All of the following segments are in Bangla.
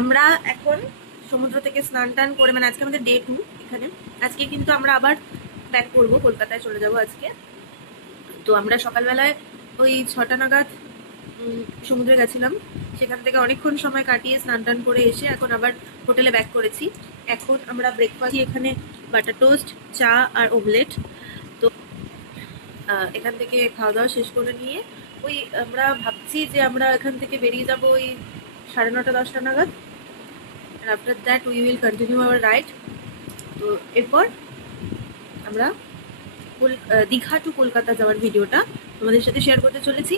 আমরা এখন সমুদ্র থেকে স্নান টান করে, মানে আজকে আমাদের ডে 2 এখানে। আজকে কিন্তু আমরা আবার ব্যাক করবো, কলকাতায় চলে যাব আজকে। তো আমরা সকালবেলায় ওই 6টা নাগাদ সমুদ্রে গেছিলাম, সেখান থেকে অনেকক্ষণ সময় কাটিয়ে স্নান টান করে এসে এখন আবার হোটেলে ব্যাক করেছি। এখন আমরা ব্রেকফাস্ট এখানে বাটার টোস্ট, চা আর ওমলেট। তো এখান থেকে খাওয়া দাওয়া শেষ করে নিয়ে ওই আমরা ভাবছি যে আমরা এখান থেকে বেরিয়ে যাব ওই 9:30 10টা নাগাদ। আর after that we will continue our ride. তো এরপর আমরা দীঘা টু কলকাতা যাওয়ার ভিডিওটা তোমাদের সাথে শেয়ার করতে চলেছি।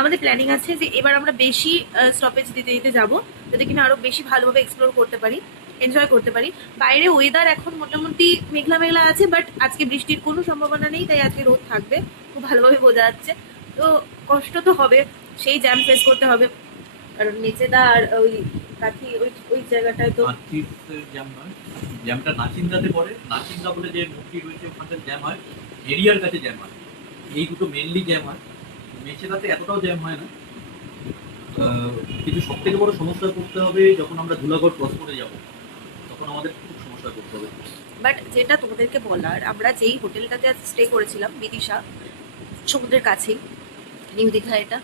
আমাদের প্ল্যানিং আছে যে এবার আমরা বেশি স্টপেজ দিতে দিতে যাবো, যাতে কিনা আরও বেশি ভালোভাবে এক্সপ্লোর করতে পারি, এনজয় করতে পারি। বাইরে ওয়েদার এখন মোটামুটি মেঘলা মেঘলা আছে, বাট আজকে বৃষ্টির কোনো সম্ভাবনা নেই, তাই আজকে রোদ থাকবে, খুব ভালোভাবে বোঝা যাচ্ছে। তো কষ্ট তো হবে, সেই জ্যাম ফেস করতে হবে, কারণ নিচেটা আর ওই কাঠি ওই ওই জায়গাটায় তো জ্যাম নয়, জ্যামটা নাচিন্দাতে পড়ে। নাচিন্দা বলে যে মূর্তি রয়েছে ওখানটা জ্যাম হয়, এরিয়ার কাছে জ্যাম হয়, এই দুটো মেনলি জ্যাম হয়। মেচেদাতে এতটাও জ্যাম হয় না। কিন্তু সব থেকে বড় সমস্যা করতে হবে যখন আমরা ধুলাগড় ক্রস করে যাব, তখন আমাদের খুব সমস্যা করতে হবে। বাট যেটা তোমাদেরকে বলার, আমরা যেই হোটেলটাতে আজ স্টে করেছিলাম বিদিশা, সমুদ্রের কাছেই, নিউ দীঘা, এটা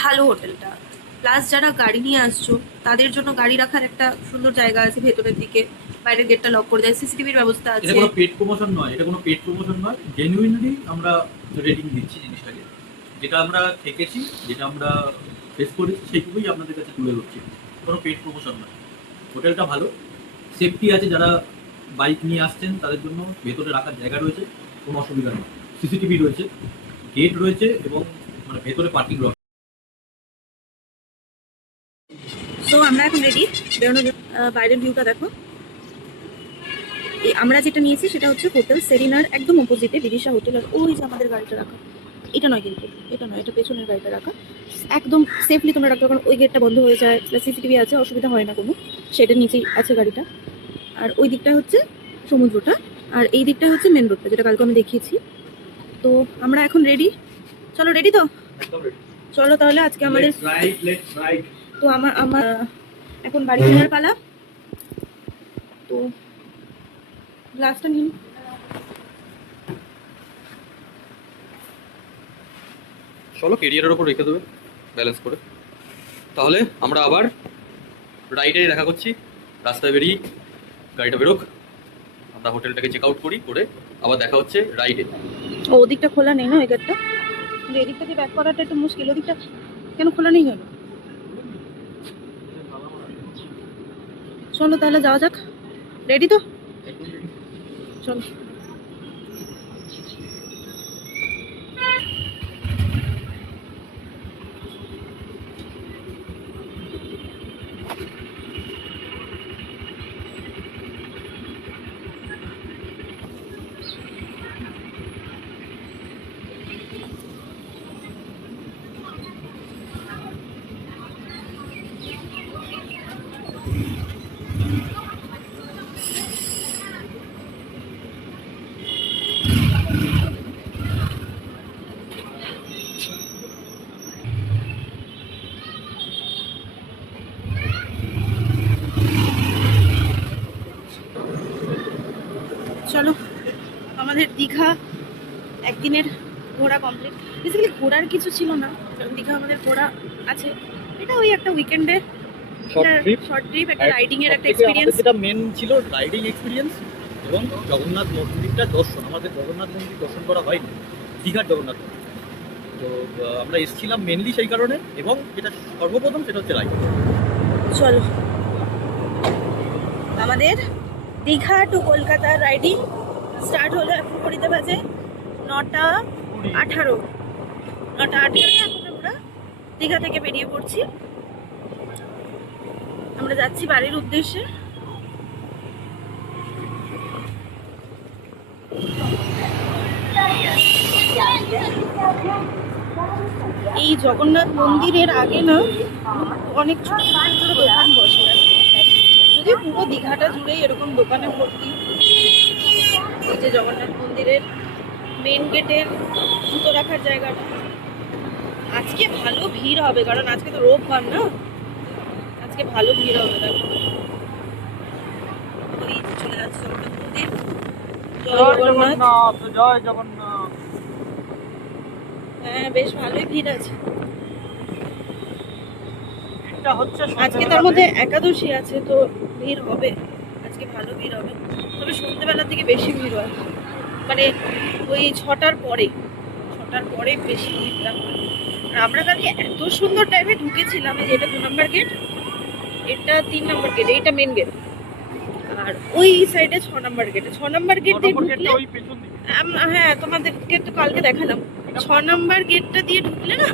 ভালো হোটেলটা। প্লাস যারা গাড়ি নিয়ে আসছো তাদের জন্য গাড়ি রাখার একটা সুন্দর জায়গা আছে ভেতরের দিকে, বাইরের গেটটা লক করে দেয়, সিসিটিভির ব্যবস্থা আছে। এটা কোনো পেড প্রমোশন নয়, এটা কোনো পেড প্রমোশন নয়, জেনুইনলি আমরা রেটিং দিচ্ছি জিনিসটাকে। যেটা আমরা থেকেছি, যেটা আমরা ফেস করেছি, সেইটুকুই আপনাদের কাছে তুলে ধরছি, কোনো পেড প্রমোশন নয়। হোটেলটা ভালো, সেফটি আছে, যারা বাইক নিয়ে আসছেন তাদের জন্য ভেতরে রাখার জায়গা রয়েছে, কোনো অসুবিধা নেই। সিসিটিভি রয়েছে, গেট রয়েছে, এবং মানে ভেতরে পার্কিং রয়েছে। সো আমরা এখন রেডি বেরোনোর। বাইরের ভিউটা দেখো। আমরা যেটা নিয়েছি সেটা হচ্ছে হোটেল সেরিনার একদম অপোজিটে বিদিশা হোটেল। আর ওই যে আমাদের গাড়িটা রাখা, এটা নয় কিন্তু, এটা নয়, এটা পেছনের গাড়িটা রাখা। একদম সেফলি তোমরা রাখতে, কারণ ওই গেটটা বন্ধ হয়ে যায়, প্লাস সিসিটিভি আছে, অসুবিধা হয় না কোনো। সেটার নিচেই আছে গাড়িটা। আর ওই দিকটা হচ্ছে সমুদ্রটা, আর এই দিকটা হচ্ছে মেন রোডটা, যেটা কালকে আমি দেখিয়েছি। তো আমরা এখন রেডি। চলো, রেডি তো? চলো তাহলে আজকে আমাদের তো আমার এখন বাড়ি ফেরার পালা। তো গ্লাসটা নিন। চলো, কেরিয়ারের ওপর রেখে দেবে ব্যালেন্স করে। তাহলে আমরা আবার রাইডে দেখা করছি। রাস্তায় বেরিয়ে গাড়িটা বেরোক, আমরা হোটেলটাকে চেক আউট করি, করে আবার দেখা হচ্ছে রাইডে। ও, ওদিকটা খোলা নেই না, ওই গেটটা। কিন্তু এদিকটা দিয়ে ব্যাক করাটা একটু মুশকিল। ওদিকটা কেন খোলা নেই হলো? চলো তাহলে যাওয়া যাক। রেডি তো? চলো। চলো, আমাদের দীঘা একদিনের ঘোরা কমপ্লিট। বেসিক্যালি ঘোরার কিছু ছিল না, কারণ দীঘা আমাদের ঘোরা আছে। এটা ওই একটা উইকেন্ডে শর্ট ট্রিপ, একটা রাইডিং এর একটা এক্সপেরিয়েন্স। যেটা মেন ছিল রাইডিং এক্সপেরিয়েন্স এবং জগন্নাথ মন্দিরটা দর্শন। আমাদের জগন্নাথ মন্দির দর্শন করা হয়নি, দীঘার জগন্নাথ মন্দির। তো আমরা এসেছিলাম মেনলি সেই কারণে, এবং যেটা সর্বপ্রথম সেটা হচ্ছে রাইড। চলো, আমাদের দীঘা টু কলকাতার রাইডিং স্টার্ট হলো। এখন ঘড়িতে বাজে 9:18। 9:18 এখন আমরা দীঘা থেকে বেরিয়ে পড়ছি। আমরা যাচ্ছি বাড়ির উদ্দেশ্যে। এই জগন্নাথ মন্দিরের আগে না অনেক ছোট ছোট দোকান বসে, যদিও পুরো দীঘাটা জুড়েই এরকম দোকানে ভর্তি। এই যে জগন্নাথ মন্দিরের মেন গেটের জুতো রাখার জায়গাটা। আজকে ভালো ভিড় হবে, কারণ আজকে তো রোববার না, আজকে ভালো ভিড় হবে দেখো। ওই যে চলে যাচ্ছে জগন্নাথ মন্দির। জয় জগন্নাথ। জয় জগন্নাথ। হ্যাঁ বেশ ভালোই ভিড় আছে এটা হচ্ছে আজকে। তার মধ্যে একাদশী আছে তো ভিড় হবে আজকে, ভালো ভিড় হবে। তবে সন্ধ্যেবেলার দিকে বেশি ভিড় হয়, মানে ওই 6টার পরে বেশি ভিড়টা হয়। আর আমরা কালকে এত সুন্দর টাইমে ঢুকেছিলাম। এই যে এটা 2 নম্বর গেট, এটা 3 নম্বর গেট, এইটা মেন গেট। আর ওই সাইডে 6 নম্বর গেটে, 6 নম্বর গেট দিয়ে ঢুকলে, হ্যাঁ তোমাদেরকে তো কালকে দেখালাম, 6 নম্বর গেটটা দিয়ে ঢুকলে না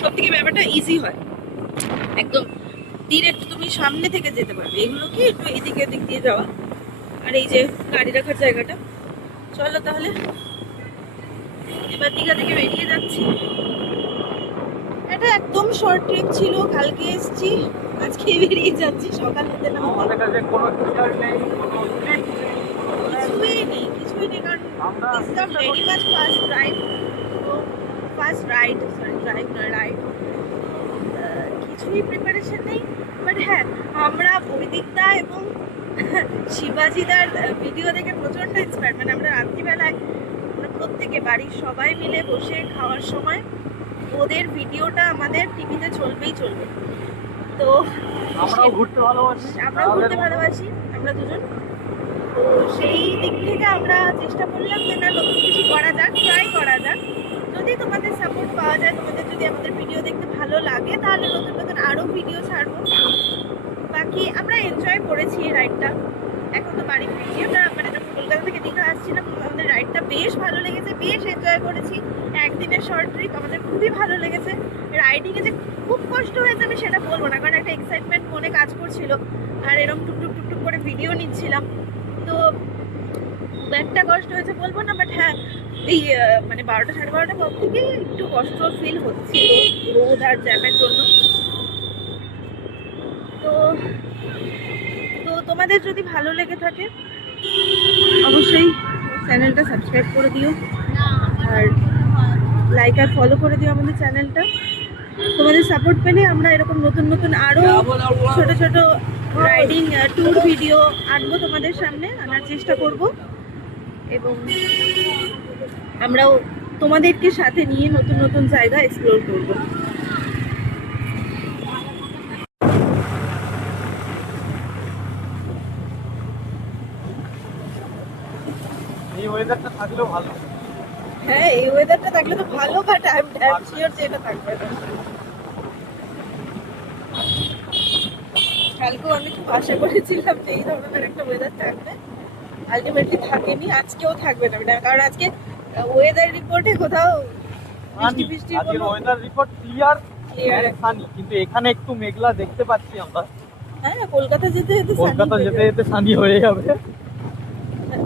সব থেকে ব্যাপারটা ইজি হয়, একদম ডিরেক্ট তুমি সামনে থেকে যেতে পারবে। এগুলো কি একটু এদিকে দিক দিয়ে যাওয়া। আর এই যে গাড়ি রাখার জায়গাটা। চলো তাহলে এবার দীঘা থেকে বেরিয়ে যাচ্ছি। এটা একদম শর্ট ট্রিপ ছিল, কালকে এসেছি আজকে বেরিয়ে যাচ্ছি সকাল হতে না হতে। আমাদের কাছে কোনো টিচার নেই, কোনো ট্রিপ নেই, কিছুই নেই কারণ this is a very much first drive. তো ফার্স্ট রাইড, সরি ড্রাইভ না রাইড, কিছুই প্রিপারেশন নেই। বাট হ্যাঁ, আমরা বৈদিকদা এবং শিবাজিদার ভিডিও দেখে প্রচণ্ড ইন্সপায়ার। মানে আমরা রাত্রিবেলায় আমরা প্রত্যেকে বাড়ির সবাই মিলে বসে খাওয়ার সময় ওদের ভিডিওটা আমাদের টিভিতে চলবেই চলবে। তো আমরাও ঘুরতে ভালোবাসি, আমরা দুজন। তো সেই দিক থেকে আমরা চেষ্টা করলাম যে না, নতুন কিছু করা যাক, ট্রাই করা যাক। যদি তোমাদের সাপোর্ট পাওয়া যায়, তোমাদের যদি আমাদের ভিডিও দেখতে ভালো লাগে, তাহলে নতুন নতুন আরও ভিডিও ছাড়বো। বাকি আমরা এনজয় করেছি এই রাইডটা। এখন তো বাড়ি ফিরছি আমরা, মানে যখন কলকাতা থেকে দীঘা আসছিলাম আমাদের রাইডটা বেশ ভালো লেগেছে, বেশ এনজয় করেছি। একদিনের শর্ট ট্রিপ আমাদের খুবই ভালো লেগেছে। রাইডিংয়ে যে খুব কষ্ট হয়েছে আমি সেটা বলবো না, কারণ একটা এক্সাইটমেন্ট মনে কাজ করছিল আর এরকম টুকটুক টুকটুক করে ভিডিও নিচ্ছিলাম। তো একটা কষ্ট হয়েছে বলবো না, বাট হ্যাঁ এই মানে 12টা সাড়ে 12টার পর থেকে একটু কষ্ট ফিল হচ্ছিল রোদ আর জ্যামের জন্য। তো তো তোমাদের যদি ভালো লেগে থাকে অবশ্যই চ্যানেলটা সাবস্ক্রাইব করে দিও আর লাইক আর ফলো করে দিও আমাদের চ্যানেলটা। তোমাদের সাপোর্ট পেলে আমরা এরকম নতুন নতুন আরও ছোট ছোট রাইডিং ট্যুর ভিডিও আনবো তোমাদের সামনে, আনার চেষ্টা করব। এবং আমরাও তোমাদেরকে সাথে নিয়ে নতুন নতুন জায়গা এক্সপ্লোর করব। এই ওয়েদারটা থাকলেও ভালো। হ্যাঁ এই ওয়েদারটা থাকলে তো ভালো, বাট আই এম শিওর যে এটা থাকবে না। কালকেও আমি খুব আশা করেছিলাম যে এই ধরনের একটা ওয়েদার থাকবে, আলটিমেটলি থাকেনি, আজকেও থাকবে না। কারণ আজকে ওয়েদার রিপোর্টে কোথাও বৃষ্টি বৃষ্টি কোনো ওয়েদার রিপোর্ট ক্লিয়ার সানি, কিন্তু এখানে একটু মেঘলা দেখতে পাচ্ছি আমরা। হ্যাঁ কলকাতা যেতে যেতে সানি হয়ে যাবে,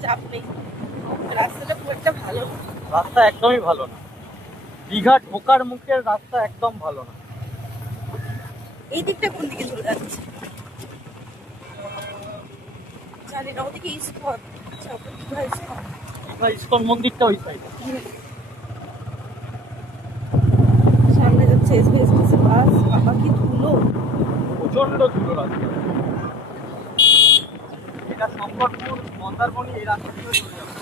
চাপ নেই। রাস্তাটা খুব একটা ভালো না, রাস্তা একদমই ভালো না। দীঘা ঢোকার মুখের রাস্তা একদম ভালো না। এই দিকটা কোন দিকে চলে যাচ্ছে জানি না, ওদিকে ইস্কন। আচ্ছা ওটা দীঘা ইস্কন, আমরা ইস্কন মন্দিরটা ওই সাইডে। সামনে যাচ্ছে এসবিএসটিসি বাস। বাবা কি ধুলো, প্রচন্ড ধুলো রাস্তা। এটা শঙ্করপুর মন্দারমণি এই রাস্তা দিয়ে চলে যাবে।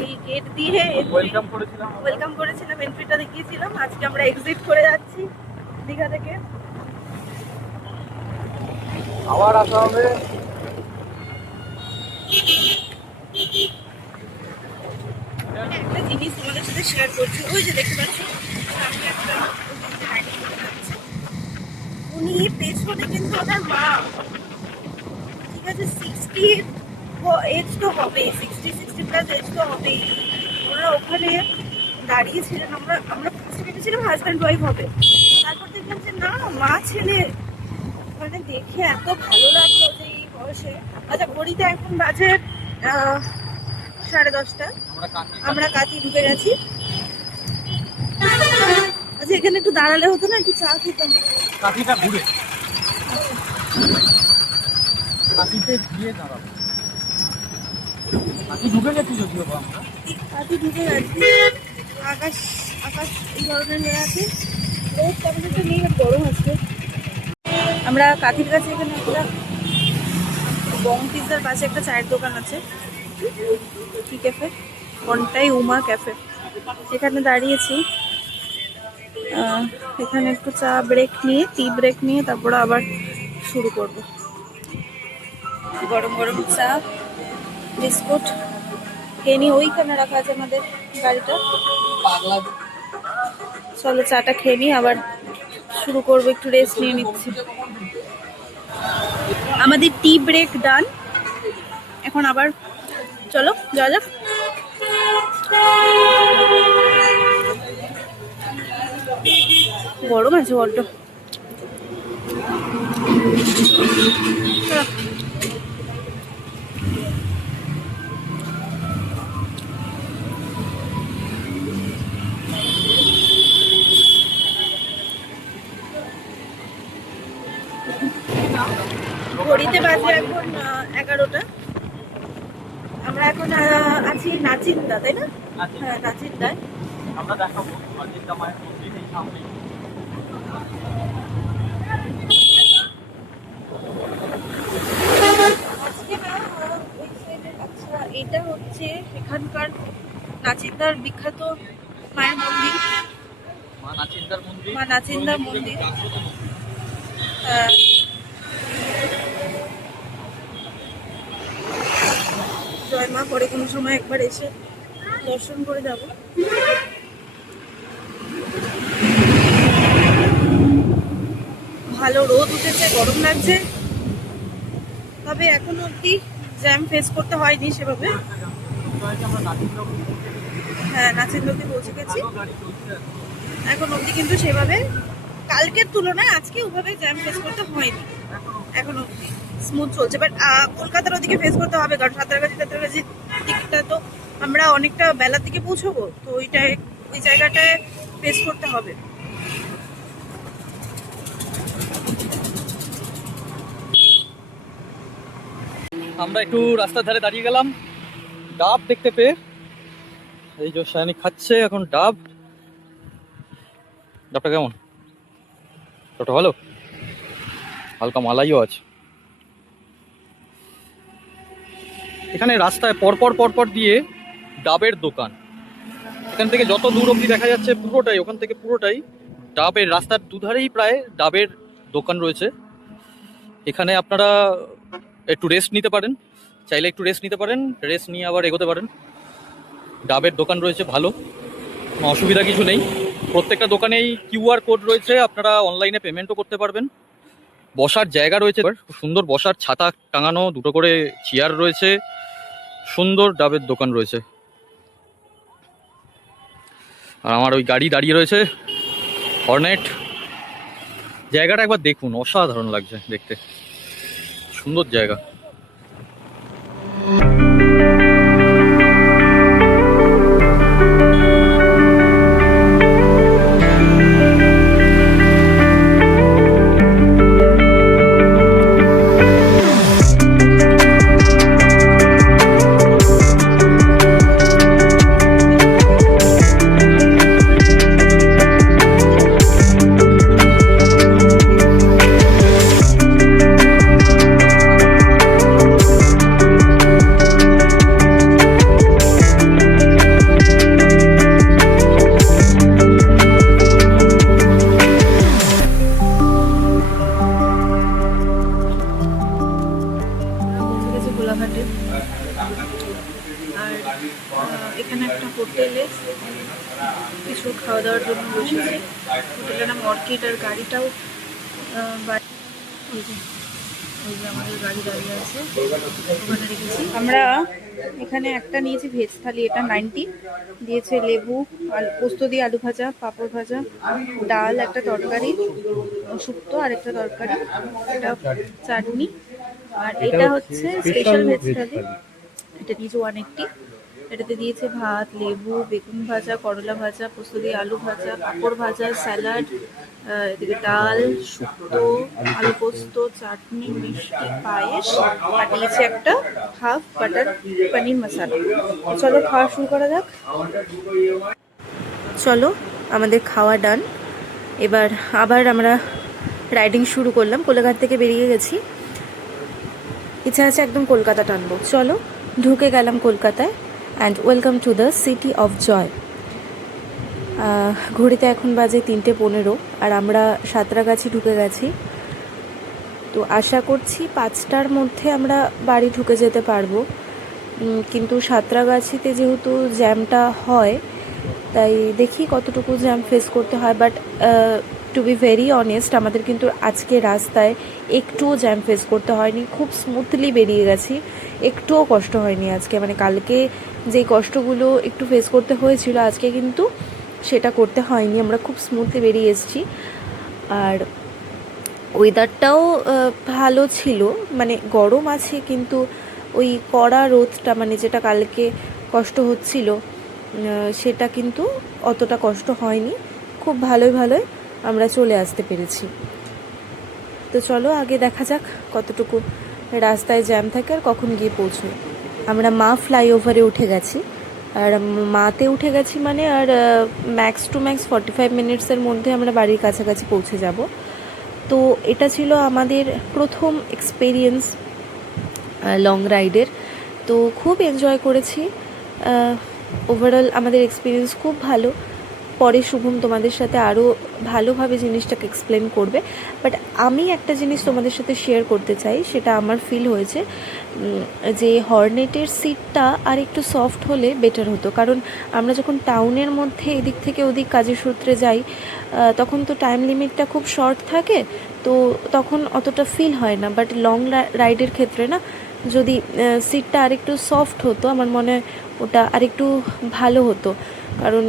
এই গেট দিয়ে ওয়েলকাম করেছিলাম, এন্ট্রিটা দেখিয়েছিলাম। আজকে আমরা এক্সিট করে যাচ্ছি দীঘা থেকে। আবার আসা হবে। একটা জিনিস তোমাদের সাথে শেয়ার করছি, ওই যে দেখতে পাচ্ছ সামনে একটা উনি পেছনে কিন্তু ওনার মা, ঠিক আছে 60 এজ তো হবে, 60+ এজ তো হবেই। ওরা ওখানে দাঁড়িয়েছিলেন, আমরা ফার্স্টে ভেবেছিলাম হাজব্যান্ড ওয়াইফ হবে, তারপর দেখলাম যে না মা ছেলে। মানে দেখে এত ভালো লাগলো যে এই বয়সে। আচ্ছা ঘড়িতে এখন বাজে 10:30। আমরা কাঁথি ঢুকে গেছি। আচ্ছা এখানে একটু দাঁড়ালে হতো না, একটু চা খেতাম। কাঁথিটা ঘুরে কাঁথিতে গিয়ে দাঁড়াবো। আজকে ঢুকে গেছি যদিও বা আমরা। আজকে ঢুকে গেছি। আকাশ আকাশ এই ধরনের হয়ে আছে, রোদ তেমন একটা নেই, বাট গরম আছে। আমরা কাঠির কাছে এখানে একটা বং পিৎজার পাশে একটা চায়ের দোকান আছে, কি ক্যাফে, কন্টাই উমা ক্যাফে, সেখানে দাঁড়িয়েছি। এখানে একটু চা ব্রেক নিয়ে, টি ব্রেক নিয়ে তারপরে আবার শুরু করব। গরম গরম চা, বিস্কুট খেয়ে নিয়ে ওইখানে রাখা আছে আমাদের গাড়িটা। চলো চাটা খেয়ে নিই, আবার শুরু করবো। একটু রেস্ট নিয়ে নিচ্ছি। আমাদের টি ব্রেক ডান, এখন আবার চলো যাওয়া যাক। গরম আছে বড্ড। ঘড়িতে বাজে এখন 11টা। আমরা এখন আছি নাচিন্দা, তাই না? হ্যাঁ, নাচিন্দায়। আমরা দেখাবো নাচিন্দা মায়ের মন্দির এই সামনে। আচ্ছা, এটা হচ্ছে এখানকার নাচিন্দার বিখ্যাত মায়ের মন্দির, মা নাচিন্দার মন্দির। মা নাচিন্দার মন্দির। হ্যাঁ, জয় মা, পরে কোনো সময় একবার এসে দর্শন করে যাব। ভালো রোদ উঠেছে, গরম লাগছে, তবে এখনো অব্দি জ্যাম ফেস করতে হয়নি সেভাবে। হ্যাঁ, নাচিন্দতে পৌঁছে গেছি এখন অব্দি, কিন্তু সেভাবে কালকের তুলনায় আজকে ওভাবে জ্যাম ফেস করতে হয়নি এখন অব্দি, স্মুথ চলছে। বাট কলকাতার ওদিকে ফেস করতে হবে, কারণ সাঁতরাগাছি দিকটা তো আমরা অনেকটা বেলার দিকে পৌঁছবো, তো ওই জায়গাটায় ফেস করতে হবে। আমরা একটু রাস্তার ধারে দাঁড়িয়ে গেলাম ডাব দেখতে পেয়ে। এই যে সায়নি খাচ্ছে এখন ডাব। ডাবটা কেমন? ডাবটা ভালো, হালকা মালাইও আছে। এখানে রাস্তায় পরপর পরপর দিয়ে ডাবের দোকান। এখান থেকে যত দূর অবধি দেখা যাচ্ছে পুরোটাই, ওখান থেকে পুরোটাই ডাবের, রাস্তার দুধারেই প্রায় ডাবের দোকান রয়েছে। এখানে আপনারা একটু রেস্ট নিতে পারেন, চাইলে একটু রেস্ট নিতে পারেন, রেস্ট নিয়ে আবার এগোতে পারেন। ডাবের দোকান রয়েছে ভালো, কোনো অসুবিধা কিছু নেই। প্রত্যেকটা দোকানেই কিউআর কোড রয়েছে, আপনারা অনলাইনে পেমেন্টও করতে পারবেন। বসার জায়গা রয়েছে, খুব সুন্দর বসার ছাতা টাঙানো, দুটো করে চেয়ার রয়েছে, সুন্দর ডাবের দোকান রয়েছে। আর আমার ওই গাড়ি দাঁড়িয়ে রয়েছে হর্নেট। জায়গাটা একবার দেখুন, অসাধারণ লাগছে দেখতে, সুন্দর জায়গা। কোলাঘাটে। আর এখানে একটা হোটেলে কিছু খাওয়া দাওয়ার জন্য বসেছি। হোটেলের নাম অর্কিড। আর গাড়িটাও ওই যে আমাদের গাড়ি দাঁড়িয়ে আছে, ওখানে রেখেছি। আমরা এখানে একটা নিয়েছি ভেজ থালি, এটা 90 দিয়েছে। লেবু, পোস্ত দিয়ে আলু ভাজা, পাঁপড় ভাজা, ডাল, একটা তরকারি, শুক্তো আর একটা তরকারি, এটা চাটনি। আর এটা হচ্ছে স্পেশাল ভেজ থালি, এটা নিয়েছি 180। এটাতে দিয়েছে ভাত, লেবু, বেগুন ভাজা, করলা ভাজা, পোস্ত দিয়ে আলু ভাজা, পাঁপড় ভাজা, স্যালাড, এদিকে ডাল, শুক্তো, আলু পোস্ত, চাটনি, মিষ্টি, পায়েস, আর দিয়েছে একটা হাফ বাটার পনির মশালা। চলো খাওয়া শুরু করা যাক। চলো আমাদের খাওয়া ডান। এবার আবার আমরা রাইডিং শুরু করলাম। কোলাঘাট থেকে বেরিয়ে গেছি, ইচ্ছা আছে একদম কলকাতা টানবো। চলো ঢুকে গেলাম কলকাতায়। And welcome to the city of joy. ঘড়িতে এখন বাজে 3:15 আর আমরা সাঁতরাগাছি ঢুকে গেছি। তো আশা করছি 5টার মধ্যে আমরা বাড়ি ঢুকে যেতে পারবো। কিন্তু সাঁতরাগাছিতে যেহেতু জ্যামটা হয়, তাই দেখি কতটুকু জ্যাম ফেস করতে হয়। But to be very honest, আমাদের কিন্তু আজকে রাস্তায় একটুও জ্যাম ফেস করতে হয়নি, খুব স্মুথলি বেরিয়ে গেছি, একটুও কষ্ট হয়নি আজকে। মানে কালকে যেই কষ্টগুলো একটু ফেস করতে হয়েছিল, আজকে কিন্তু সেটা করতে হয়নি, আমরা খুব স্মুথলি বেরিয়ে এসেছি। আর ওয়েদারটাও ভালো ছিল, মানে গরম আছে কিন্তু ওই কড়া রোদটা, মানে যেটা কালকে কষ্ট হচ্ছিল, সেটা কিন্তু অতটা কষ্ট হয়নি। খুব ভালোই আমরা চলে আসতে পেরেছি। তো চলো আগে দেখা যাক কতটুকু রাস্তায় জ্যাম থাকে আর কখন গিয়ে পৌঁছোই। আমরা মা ফ্লাইওভারে উঠে গেছি, আর মাতে উঠে গেছি মানে আর ম্যাক্স টু ম্যাক্স 45 মিনিটসের মধ্যে আমরা বাড়ির কাছাকাছি পৌঁছে যাব। তো এটা ছিল আমাদের প্রথম এক্সপেরিয়েন্স লং রাইডের। তো খুব এনজয় করেছি। ওভারঅল আমাদের এক্সপিরিয়েন্স খুব ভালো। পরে শুভম তোমাদের সাথে আরও ভালোভাবে জিনিসটাকে এক্সপ্লেন করবে। বাট আমি একটা জিনিস তোমাদের সাথে শেয়ার করতে চাই, সেটা আমার ফিল হয়েছে যে হর্নেটের সিটটা আর একটু সফট হলে বেটার হতো। কারণ আমরা যখন টাউনের মধ্যে এদিক থেকে ওদিক কাজের সূত্রে যাই, তখন তো টাইম লিমিটটা খুব শর্ট থাকে, তো তখন অতটা ফিল হয় না। বাট লং রাইডের ক্ষেত্রে না, যদি সিটটা আরেকটু সফট হতো, আমার মনে হয় ওটা আরেকটু ভালো হতো। কারণ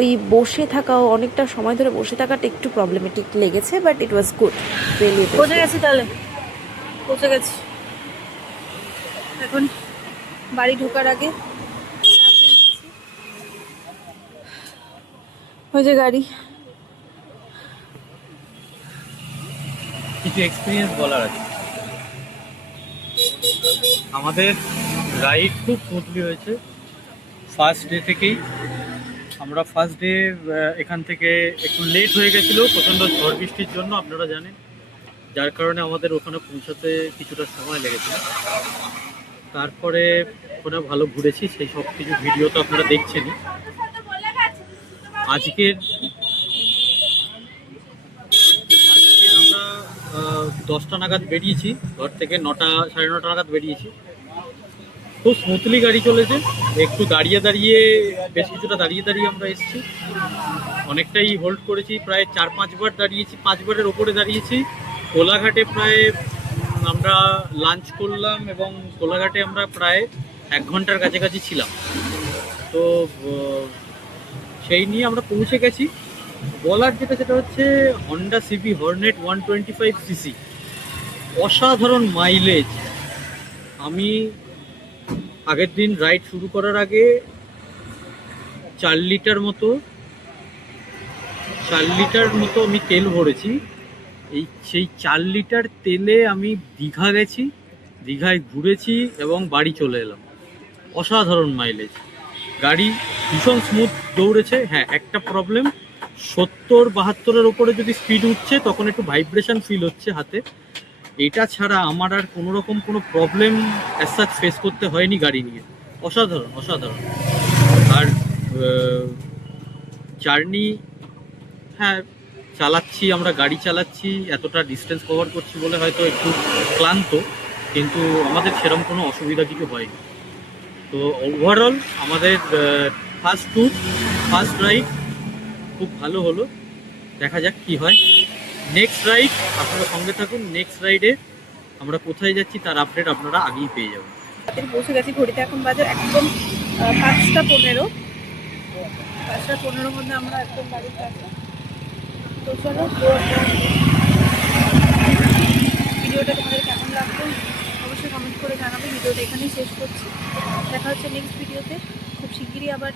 ওই বসে থাকাও, অনেকটা সময় ধরে বসে থাকাটা একটু প্রবলেমেটিক লেগেছে। But it was good, really. পৌঁছে গেছি, তাহলে পৌঁছে গেছি। এখন বাড়ি ঢোকার আগে চা খেয়ে নিচ্ছি। ওই যে গাড়ি। কিছু এক্সপিরিয়েন্স বলার আছে। আমাদের রাইড খুব স্মুথলি হয়েছে ফার্স্ট ডে থেকেই। আমরা ফার্স্ট ডে এখান থেকে একটু লেট হয়ে গেছিলো প্রচণ্ড ঝড় বৃষ্টির জন্য, আপনারা জানেন, যার কারণে আমাদের ওখানে পৌঁছাতে কিছুটা সময় লেগেছিল। তারপরে ওখানে ভালো ঘুরেছি, সেই সব কিছু ভিডিও তো আপনারা দেখছেনই। আজকের আমরা 10টা নাগাদ বেরিয়েছি ঘর থেকে, 9টা সাড়ে 9টা নাগাদ বেরিয়েছি। খুব স্মুথলি গাড়ি চলেছে। একটু বেশ কিছুটা দাঁড়িয়ে আমরা এসেছি, অনেকটাই হোল্ড করেছি, প্রায় 4-5 বার দাঁড়িয়েছি, 5 বারের ওপরে দাঁড়িয়েছি। কোলাঘাটে প্রায় আমরা লাঞ্চ করলাম এবং কোলাঘাটে আমরা প্রায় 1 ঘন্টার কাছাকাছি ছিলাম। তো সেই নিয়ে আমরা পৌঁছে গেছি। বলার সেটা হচ্ছে হন্ডা সিবি হর্নেট 125cc, অসাধারণ মাইলেজ। আমি আগের দিন রাইড শুরু করার আগে 4 লিটার মতো আমি তেল ভরেছি। সেই 4 লিটার তেলে আমি দীঘা গেছি, দীঘায় ঘুরেছি এবং বাড়ি চলে এলাম। অসাধারণ মাইলেজ, গাড়ি ভীষণ স্মুথ দৌড়েছে। হ্যাঁ, একটা প্রবলেম, 70-72-এর ওপরে যদি স্পিড উঠছে তখন একটু ভাইব্রেশন ফিল হচ্ছে হাতে। এটা ছাড়া আমার আর কোনো রকম কোনো প্রবলেম অ্যাজ সাচ ফেস করতে হয়নি গাড়ি নিয়ে। অসাধারণ। আর জার্নি, হ্যাঁ আমরা গাড়ি চালাচ্ছি, এতটা ডিস্টেন্স কভার করছি বলে হয়তো একটু ক্লান্ত, কিন্তু আমাদের সেরকম কোনো অসুবিধা কিছু হয়নি। তো ওভারঅল আমাদের ফার্স্ট রাইড খুব ভালো হলো। দেখা যাক কি হয় নেক্সট রাইড। আপনারা সঙ্গে থাকুন। নেক্সট রাইডে আমরা কোথায় যাচ্ছি তার আপডেট আপনারা আগেই পেয়ে যাবেন। পৌঁছে গেছি, ঘড়িতে এখন বাজে একদম 5:15 মধ্যে আমরা একদম বাড়ির কাছে। তো চলো, ভিডিওটা তোমাদের কেমন লাগলো অবশ্যই কমেন্ট করে জানাবে। ভিডিওটা এখানেই শেষ করছি, দেখা হচ্ছে নেক্সট ভিডিওতে। খুব শিগগিরই আবার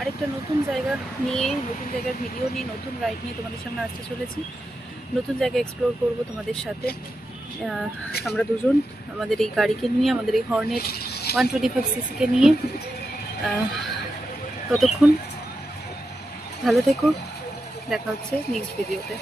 আরেকটা নতুন জায়গা নিয়ে, নতুন জায়গার ভিডিও নিয়ে, নতুন রাইড নিয়ে তোমাদের সামনে আসতে চলেছি। নতুন জায়গা এক্সপ্লোর করব তোমাদের সাথে। আমরা দুজন আমাদের এই গাড়িকে নিয়ে, আমাদের এই হর্নেট 125cc-কে নিয়ে। ততক্ষণ ভালো থেকো, দেখা হচ্ছে নেক্সট ভিডিওতে।